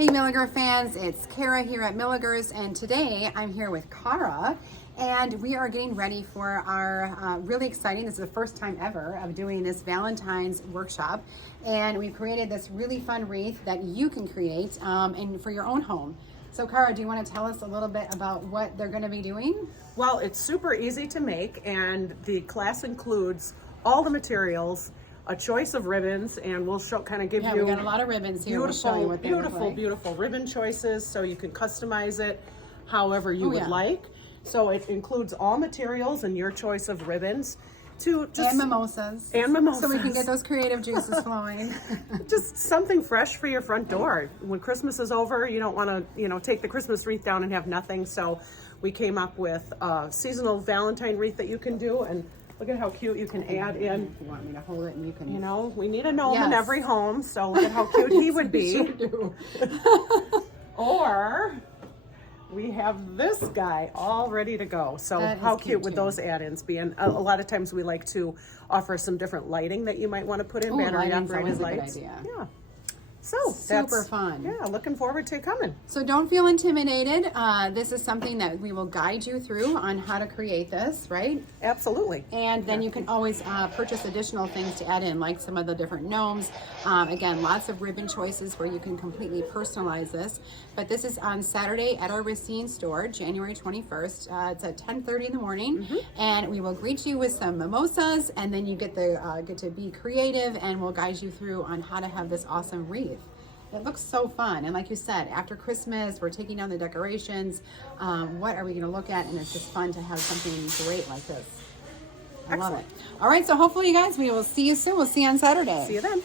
Hey Milliger fans, it's Kara here at Milligers, and today I'm here with Kara, and we are getting ready for our really exciting, this is the first time ever of doing this Valentine's workshop, and we've created this really fun wreath that you can create and for your own home. So Kara, do you want to tell us a little bit about what they're going to be doing? Well, it's super easy to make, and the class includes all the materials, a choice of ribbons, and we'll kind of give you. We got a lot of ribbons here. Beautiful, we'll show you what they look beautiful, like. beautiful ribbon choices, so you can customize it however you would like. So it includes all materials and your choice of ribbons. And mimosas. And mimosas. So we can get those creative juices flowing. Just something fresh for your front door. When Christmas is over, you don't want to, take the Christmas wreath down and have nothing. So we came up with a seasonal Valentine wreath that you can do, and look at how cute you can add in. If you want me to hold it, and you can. We need a gnome in every home, so look at how cute he would be. Sure do. Or we have this guy all ready to go. So how cute would those add-ins be? And a lot of times we like to offer some different lighting that you might want to put in, battery operated lights. Yeah. So super fun. Yeah, looking forward to coming. So don't feel intimidated. This is something that we will guide you through on how to create this, right? Absolutely. And then you can always purchase additional things to add in, like some of the different gnomes. Again, lots of ribbon choices where you can completely personalize this. But this is on Saturday at our Racine store, January 21st. It's at 10:30 in the morning, and we will greet you with some mimosas, and then you get to be creative, and we'll guide you through on how to have this awesome wreath. It looks so fun, and like you said, after Christmas, we're taking down the decorations. What are we going to look at? And it's just fun to have something great like this. I love it. All right, so hopefully, you guys, we will see you soon. We'll see you on Saturday. See you then.